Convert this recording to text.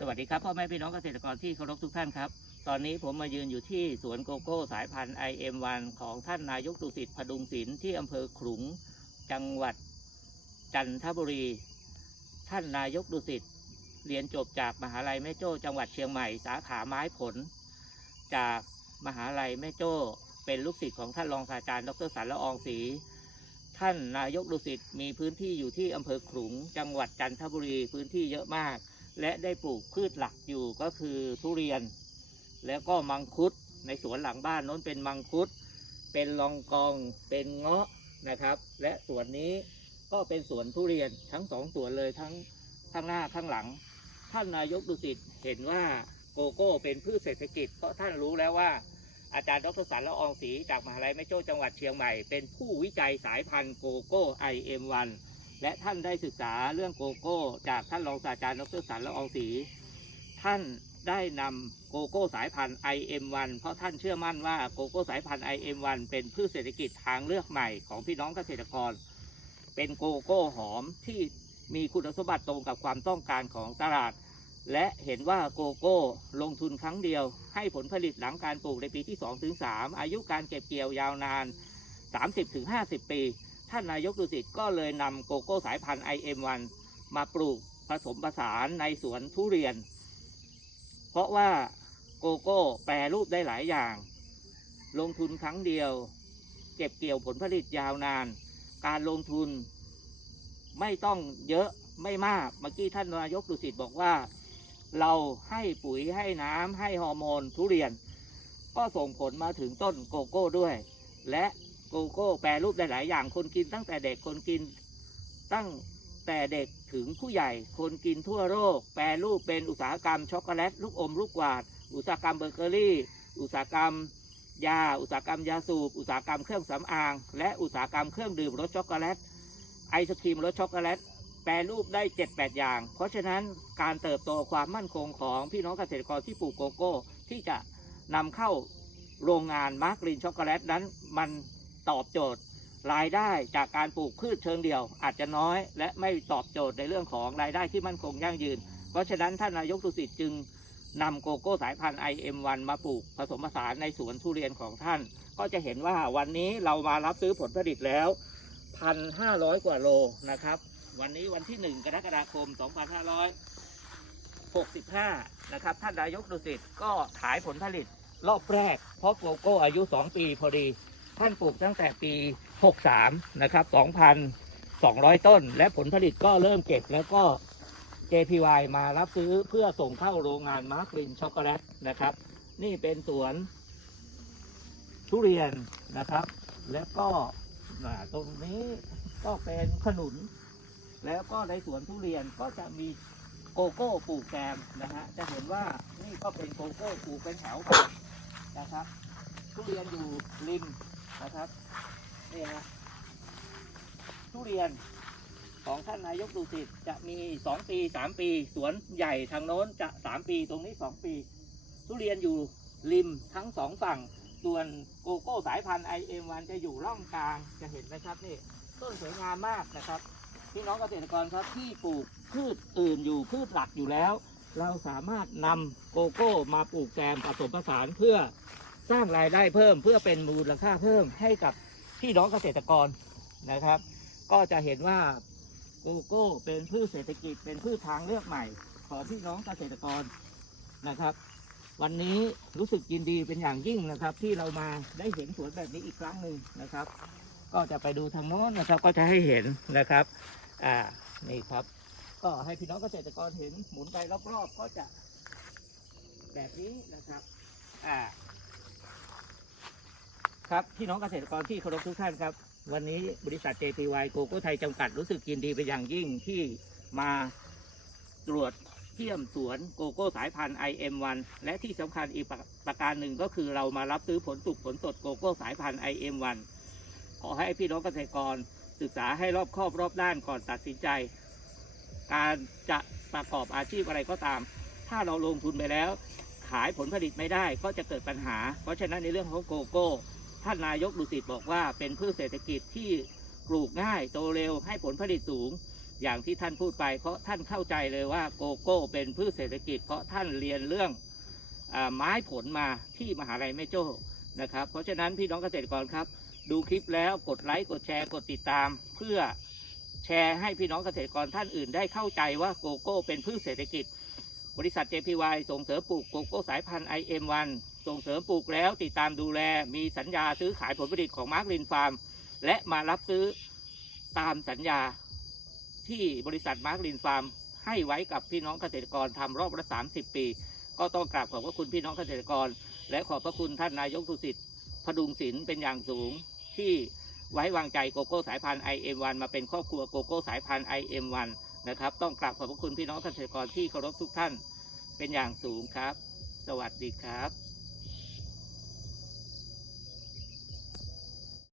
สวัสดีครับพ่อแม่พี่น้องเกษตรกรที่เคารพทุกท่านครับ ตอนนี้ผมมายืนอยู่ที่สวนโกโก้สายพันธุ์ IM1 ของท่านนายกดุสิตพดุงศิลป์ที่อำเภอขลุง จังหวัดจันทบุรี ท่านนายกดุสิตเรียนจบจากมหาลัยแม่โจ้ จังหวัดเชียงใหม่สาขาไม้ผล จากมหาลัยแม่โจ้ เป็นลูกศิษย์ของท่านรองศาสตราจารย์ ดรสันละอองศรีท่านนายกดุสิตมีพื้นที่อยู่ที่อำเภอขลุง จังหวัดจันทบุรีพื้นที่เยอะมาก และได้ปลูกพืชหลักอยู่ก็คือทุเรียน แล้วก็มังคุดในสวนหลังบ้านน้นเป็นมังคุด เป็นลองกองเป็นเงาะนะครับ และสวนนี้ก็เป็นสวนทุเรียนทั้งสองสวนเลยทั้งข้างหน้าข้างหลัง ท่านนายกดุสิตเห็นว่าโกโก้เป็นพืชเศรษฐกิจ เพราะท่านรู้แล้วว่าอาจารย์ดรสันละอองศรีจากมหาลัยแม่โจ้จังหวัดเชียงใหม่ เป็นผู้วิจัยสายพันธุ์โกโก้ IM1 และท่านได้ศึกษาเรื่องโกโก้ จากท่านรองศาสตราจารย์ดรสันละอองศรีท่านได้นำโกโก้สายพันธุ์ IM1 เพราะท่านเชื่อมั่นว่าโกโก้สายพันธุ์ IM1 เป็นพืชเศรษฐกิจทางเลือกใหม่ของพี่น้องเกษตรกร เป็นโกโก้หอมที่มีคุณสมบัติตรงกับความต้องการของตลาด และเห็นว่าโกโก้ลงทุนครั้งเดียว ให้ผลผลิตหลังการปลูกในปีที่2ถึง3อายุการเก็บเกี่ยวยาวนาน 30ถึง50 ปี ท่านนายกดุสิตก็เลยนำโกโก้สายพันธุ์ IM1 มาปลูกผสมผสานในสวนทุเรียน เพราะว่าโกโก้แปรรูปได้หลายอย่าง ลงทุนครั้งเดียว เก็บเกี่ยวผลผลิตยาวนาน การลงทุนไม่ต้องเยอะไม่มาก เมื่อกี้ท่านนายกดุสิตบอกว่า เราให้ปุ๋ยให้น้ำให้ฮอร์โมนทุเรียน ก็ส่งผลมาถึงต้นโกโก้ด้วย และ โกโก้แปรรูปได้หลายอย่าง คนกินตั้งแต่เด็กคนกินตั้งแต่เด็กถึงผู้ใหญ่ คนกินทั่วโลกแปรรูปเป็นอุตสาหกรรมช็อกโกแลตลูกอมลูกกวาด อุตสาหกรรมเบเกอรี่ อุตสาหกรรมยา อุตสาหกรรมยาสูบ อุตสาหกรรมเครื่องสำอาง และอุตสาหกรรมเครื่องดื่มรสช็อกโกแลต ไอศครีมรสช็อกโกแลต แปรรูปได้ 7-8 อย่าง เพราะฉะนั้นการเติบโตความมั่นคงของพี่น้องเกษตรกรที่ปลูกโกโก้ ที่จะนำเข้าโรงงานมาร์กรีนช็อกโกแลตนั้นมัน ตอบโจทย์ รายได้จากการปลูกพืชเชิงเดียว อาจจะน้อย และไม่ตอบโจทย์ในเรื่องของรายได้ที่มั่นคงยั่งยืน เพราะฉะนั้นท่านนายกตุสิทธิ์จึงนำโกโก้สายพันธุ์ IM1 มาปลูกผสมผสานในสวนทุเรียนของท่าน ก็จะเห็นว่าวันนี้เรามารับซื้อผลผลิตแล้ว 1,500 กว่าโลนะครับ วันนี้วันที่ 1 กรกฎาคม 2565 นะครับ ท่านนายกดุสิตก็ขายผลผลิตรอบแรก เพราะโกโก้อายุ 2 ปีพอดี ท่านปลูกตั้งแต่ปี 63 นะครับ 2,200 ต้น และผลผลิตก็เริ่มเก็บแล้วก็ JPY มารับซื้อเพื่อส่งเข้าโรงงานมาร์กรินช็อกโกแลตนะครับ นี่เป็นสวนทุเรียนนะครับ แล้วก็ตรงนี้ก็เป็นขนุน แล้วก็ในสวนทุเรียนก็จะมีโกโก้ปลูกแซมนะฮะ จะเห็นว่านี่ก็เป็นโกโก้ปลูกเป็นแถวนะครับ ทุเรียนอยู่ริม นะครับนี่ฮะทุเรียนของท่านนายกดุสิตจะมีสองปีสามปี สวนใหญ่ทางโน้นจะสามปีตรงนี้สองปี ทุเรียนอยู่ริมทั้งสองฝั่ง ส่วนโกโก้สายพันธุ์ IM1 จะอยู่ร่องกลางจะเห็นนะครับนี่ต้นสวยงามมากนะครับ พี่น้องเกษตรกรครับที่ปลูกพืชอื่นอยู่พืชหลักอยู่แล้ว เราสามารถนำโกโก้มาปลูกแซมผสมผสานเพื่อ สร้างรายได้เพิ่มเพื่อเป็นมูลค่าเพิ่มให้กับพี่น้องเกษตรกรนะครับ ก็จะเห็นว่าโกโก้เป็นพืชเศรษฐกิจเป็นพืชทางเลือกใหม่ ของพี่น้องเกษตรกรนะครับ วันนี้รู้สึกยินดีเป็นอย่างยิ่งนะครับ ที่เรามาได้เห็นสวนแบบนี้อีกครั้งหนึ่งนะครับ ก็จะไปดูทางโน้นนะครับ ก็จะให้เห็นนะครับอ่านี่ครับ ก็ให้พี่น้องเกษตรกรเห็นหมุนไปรอบๆ ก็จะแบบนี้นะครับอ่า ครับพี่น้องเกษตรกรที่เคารพทุกท่านครับ วันนี้บริษัท JPY โกโก้ไทยจำกัดรู้สึกยินดีเป็นอย่างยิ่งที่มาตรวจเที่ยมสวนโกโก้สายพันธุ์ IM1 และที่สำคัญอีกประประการหนึ่งก็คือเรามารับซื้อผลสุกผลสดโกโก้สายพันธุ์ IM1 ขอให้พี่น้องเกษตรกรศึกษาให้รอบคอบรอบด้านก่อนตัดสินใจ การจะประกอบอาชีพอะไรก็ตาม ถ้าเราลงทุนไปแล้ว ขายผลผลิตไม่ได้ก็จะเกิดปัญหา เพราะฉะนั้นในเรื่องของโกโก้ ท่านนายกดุสิตบอกว่า เป็นพืชเศรษฐกิจที่ปลูกง่ายโตเร็วให้ผลผลิตสูง อย่างที่ท่านพูดไป เพราะท่านเข้าใจเลยว่าโกโก้เป็นพืชเศรษฐกิจ เพราะท่านเรียนเรื่องอไม้ผลมาที่มหาลัยแม่โจ้นะครับ เพราะฉะนั้นพี่น้องเกษตรกรครับ ดูคลิปแล้วกดไลค์กดแชร์กดติดตาม เพื่อแชร์ให้พี่น้องเกษตรกรท่านอื่นได้เข้าใจว่าโกโก้เป็นพืชเศรษฐกิจ บริษัท JPY ส่งเสริมปลูกโกโก้สายพันธุ์ IM1 ส่งเสริมปลูกแล้วติดตามดูแล มีสัญญาซื้อขายผลผลิตของมาร์กลินฟาร์ม และมารับซื้อตามสัญญาที่บริษัทมาร์กลินฟาร์ม ให้ไว้กับพี่น้องเกษตรกรทำรอบละ 30 ปี ก็ต้องกราบขอบพระคุณพี่น้องเกษตรกร และขอบพระคุณท่านนายกสุสิทธิ์พดุงศิลป์เป็นอย่างสูงที่ไว้วางใจโกโก้สายพันธุ์ IM1 มาเป็นครอบครัวโกโก้สายพันธุ์ IM1 นะครับ ต้องกราบขอบพระคุณพี่น้องเกษตรกรที่เคารพทุกท่านเป็นอย่างสูงครับ สวัสดีครับ